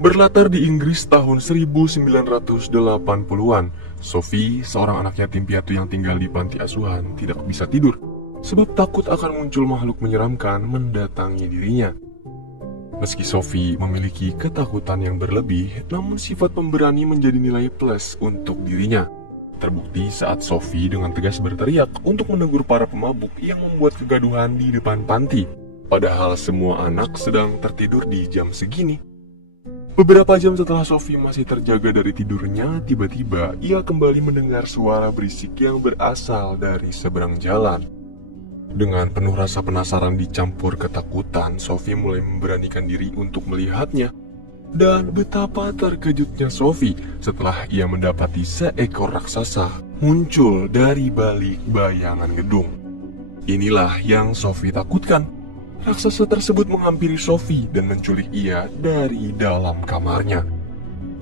Berlatar di Inggris tahun 1980-an, Sophie, seorang anak yatim piatu yang tinggal di panti asuhan, tidak bisa tidur sebab takut akan muncul makhluk menyeramkan mendatangi dirinya. Meski Sophie memiliki ketakutan yang berlebih, namun sifat pemberani menjadi nilai plus untuk dirinya. Terbukti saat Sophie dengan tegas berteriak untuk menegur para pemabuk yang membuat kegaduhan di depan panti, padahal semua anak sedang tertidur di jam segini. Beberapa jam setelah Sophie masih terjaga dari tidurnya, tiba-tiba ia kembali mendengar suara berisik yang berasal dari seberang jalan. Dengan penuh rasa penasaran dicampur ketakutan, Sophie mulai memberanikan diri untuk melihatnya. Dan betapa terkejutnya Sophie setelah ia mendapati seekor raksasa muncul dari balik bayangan gedung. Inilah yang Sophie takutkan. Raksasa tersebut menghampiri Sophie dan menculik ia dari dalam kamarnya.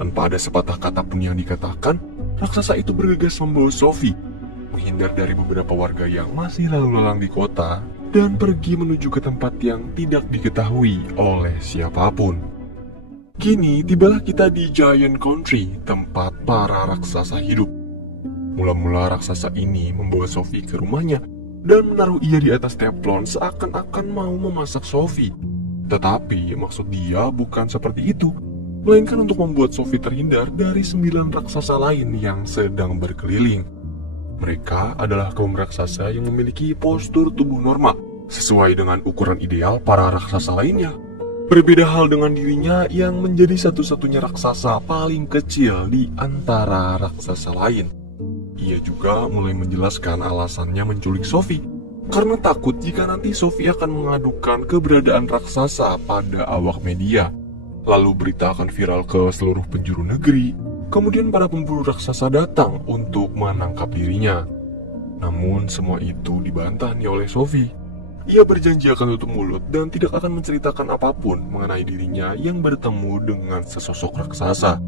Tanpa ada sepatah kata pun yang dikatakan, raksasa itu bergegas membawa Sophie menghindar dari beberapa warga yang masih lalu lalang di kota dan pergi menuju ke tempat yang tidak diketahui oleh siapapun. Kini tibalah kita di Giant Country, tempat para raksasa hidup. Mula-mula raksasa ini membawa Sophie ke rumahnya dan menaruh ia di atas teflon seakan-akan mau memasak Sophie. Tetapi maksud dia bukan seperti itu, melainkan untuk membuat Sophie terhindar dari 9 raksasa lain yang sedang berkeliling. Mereka adalah kaum raksasa yang memiliki postur tubuh normal, sesuai dengan ukuran ideal para raksasa lainnya. Berbeda hal dengan dirinya yang menjadi satu-satunya raksasa paling kecil di antara raksasa lain. Ia juga mulai menjelaskan alasannya menculik Sophie, karena takut jika nanti Sophie akan mengadukan keberadaan raksasa pada awak media. Lalu berita akan viral ke seluruh penjuru negeri, kemudian para pemburu raksasa datang untuk menangkap dirinya. Namun semua itu dibantah nih oleh Sophie. Ia berjanji akan tutup mulut dan tidak akan menceritakan apapun mengenai dirinya yang bertemu dengan sesosok raksasa.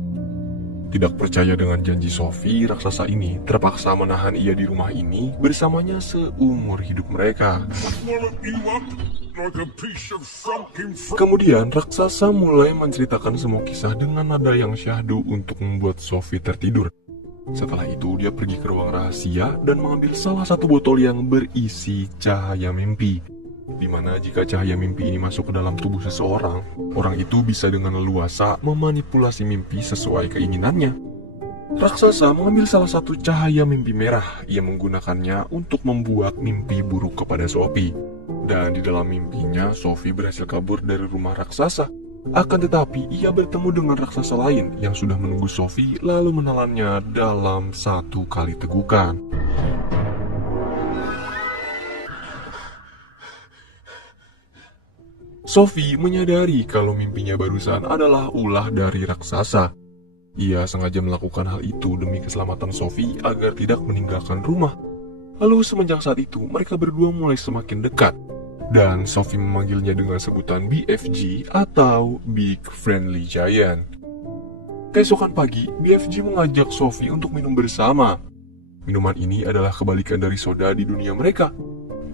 Tidak percaya dengan janji Sophie, raksasa ini terpaksa menahan ia di rumah ini bersamanya seumur hidup mereka. Kemudian raksasa mulai menceritakan semua kisah dengan nada yang syahdu untuk membuat Sophie tertidur. Setelah itu dia pergi ke ruang rahasia dan mengambil salah satu botol yang berisi cahaya mimpi, di mana jika cahaya mimpi ini masuk ke dalam tubuh seseorang, orang itu bisa dengan leluasa memanipulasi mimpi sesuai keinginannya. Raksasa mengambil salah satu cahaya mimpi merah. Ia menggunakannya untuk membuat mimpi buruk kepada Sophie. Dan di dalam mimpinya, Sophie berhasil kabur dari rumah raksasa. Akan tetapi, ia bertemu dengan raksasa lain yang sudah menunggu Sophie lalu menelannya dalam satu kali tegukan. Sophie menyadari kalau mimpinya barusan adalah ulah dari raksasa. Ia sengaja melakukan hal itu demi keselamatan Sophie agar tidak meninggalkan rumah. Lalu semenjak saat itu, mereka berdua mulai semakin dekat. Dan Sophie memanggilnya dengan sebutan BFG atau Big Friendly Giant. Keesokan pagi, BFG mengajak Sophie untuk minum bersama. Minuman ini adalah kebalikan dari soda di dunia mereka.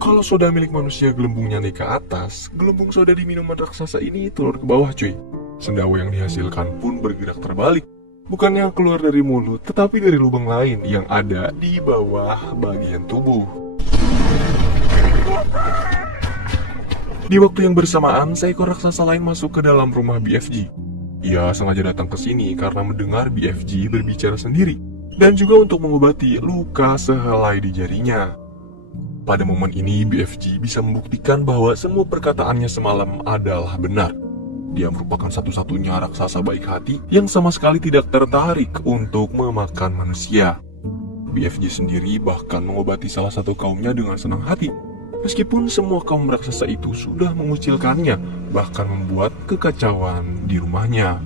Kalau soda milik manusia gelembungnya naik ke atas, gelembung soda di minuman raksasa ini turun ke bawah cuy. Sendawa yang dihasilkan pun bergerak terbalik. Bukan yang keluar dari mulut, tetapi dari lubang lain yang ada di bawah bagian tubuh. Di waktu yang bersamaan, seekor raksasa lain masuk ke dalam rumah BFG. Ia sengaja datang ke sini karena mendengar BFG berbicara sendiri, dan juga untuk mengobati luka sehelai di jarinya. Pada momen ini, BFG bisa membuktikan bahwa semua perkataannya semalam adalah benar. Dia merupakan satu-satunya raksasa baik hati yang sama sekali tidak tertarik untuk memakan manusia. BFG sendiri bahkan mengobati salah satu kaumnya dengan senang hati. Meskipun semua kaum raksasa itu sudah mengucilkannya, bahkan membuat kekacauan di rumahnya.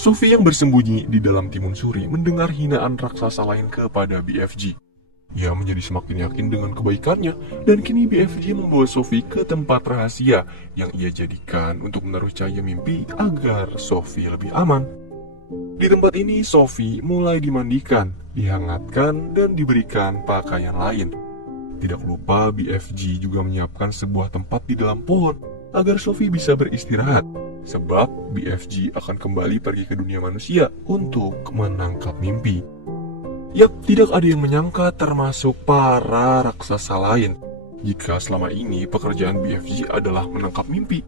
Sophie yang bersembunyi di dalam timun suri mendengar hinaan raksasa lain kepada BFG. Ia menjadi semakin yakin dengan kebaikannya, dan kini BFG membawa Sophie ke tempat rahasia yang ia jadikan untuk menaruh cahaya mimpi agar Sophie lebih aman. Di tempat ini, Sophie mulai dimandikan, dihangatkan, dan diberikan pakaian lain. Tidak lupa BFG juga menyiapkan sebuah tempat di dalam pohon agar Sophie bisa beristirahat, sebab BFG akan kembali pergi ke dunia manusia untuk menangkap mimpi. Yap, tidak ada yang menyangka termasuk para raksasa lain jika selama ini pekerjaan BFG adalah menangkap mimpi.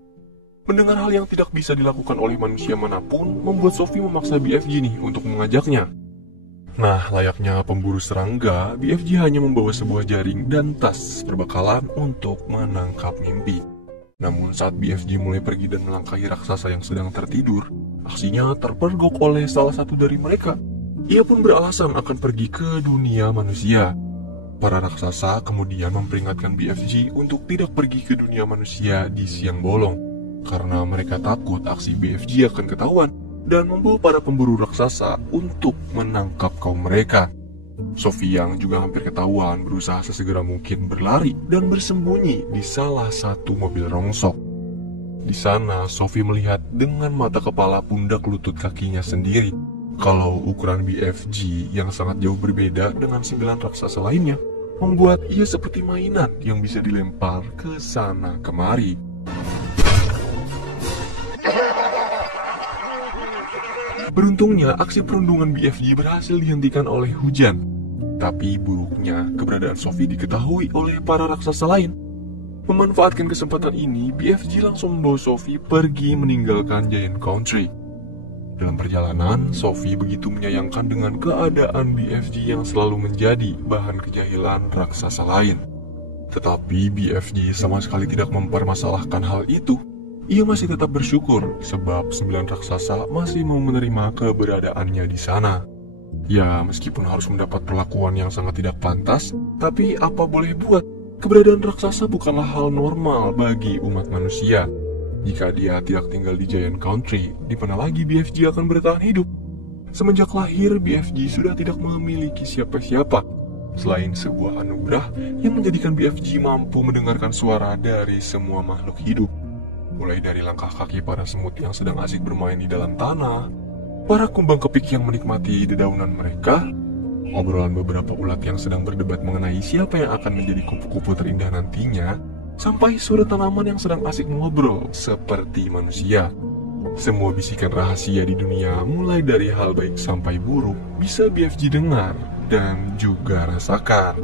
Mendengar hal yang tidak bisa dilakukan oleh manusia manapun membuat Sophie memaksa BFG nih untuk mengajaknya. Nah, layaknya pemburu serangga, BFG hanya membawa sebuah jaring dan tas perbekalan untuk menangkap mimpi. Namun saat BFG mulai pergi dan melangkahi raksasa yang sedang tertidur, aksinya terpergok oleh salah satu dari mereka. Ia pun beralasan akan pergi ke dunia manusia. Para raksasa kemudian memperingatkan BFG untuk tidak pergi ke dunia manusia di siang bolong, karena mereka takut aksi BFG akan ketahuan dan membawa para pemburu raksasa untuk menangkap kaum mereka. Sophie yang juga hampir ketahuan berusaha sesegera mungkin berlari dan bersembunyi di salah satu mobil rongsok. Di sana Sophie melihat dengan mata kepala pundak lutut kakinya sendiri kalau ukuran BFG yang sangat jauh berbeda dengan 9 raksasa lainnya membuat ia seperti mainan yang bisa dilempar ke sana kemari. Beruntungnya, aksi perundungan BFG berhasil dihentikan oleh hujan. Tapi buruknya, keberadaan Sophie diketahui oleh para raksasa lain. Memanfaatkan kesempatan ini, BFG langsung membawa Sophie pergi meninggalkan Giant Country. Dalam perjalanan, Sophie begitu menyayangkan dengan keadaan BFG yang selalu menjadi bahan kejahilan raksasa lain. Tetapi BFG sama sekali tidak mempermasalahkan hal itu. Ia masih tetap bersyukur sebab 9 raksasa masih mau menerima keberadaannya di sana. Ya, meskipun harus mendapat perlakuan yang sangat tidak pantas, tapi apa boleh buat, keberadaan raksasa bukanlah hal normal bagi umat manusia. Jika dia tidak tinggal di Giant Country, di mana lagi BFG akan bertahan hidup? Semenjak lahir, BFG sudah tidak memiliki siapa-siapa selain sebuah anugerah yang menjadikan BFG mampu mendengarkan suara dari semua makhluk hidup. Mulai dari langkah kaki para semut yang sedang asik bermain di dalam tanah, para kumbang kepik yang menikmati dedaunan mereka, obrolan beberapa ulat yang sedang berdebat mengenai siapa yang akan menjadi kupu-kupu terindah nantinya, sampai suara tanaman yang sedang asik mengobrol seperti manusia. Semua bisikan rahasia di dunia, mulai dari hal baik sampai buruk, bisa BFG dengar dan juga rasakan.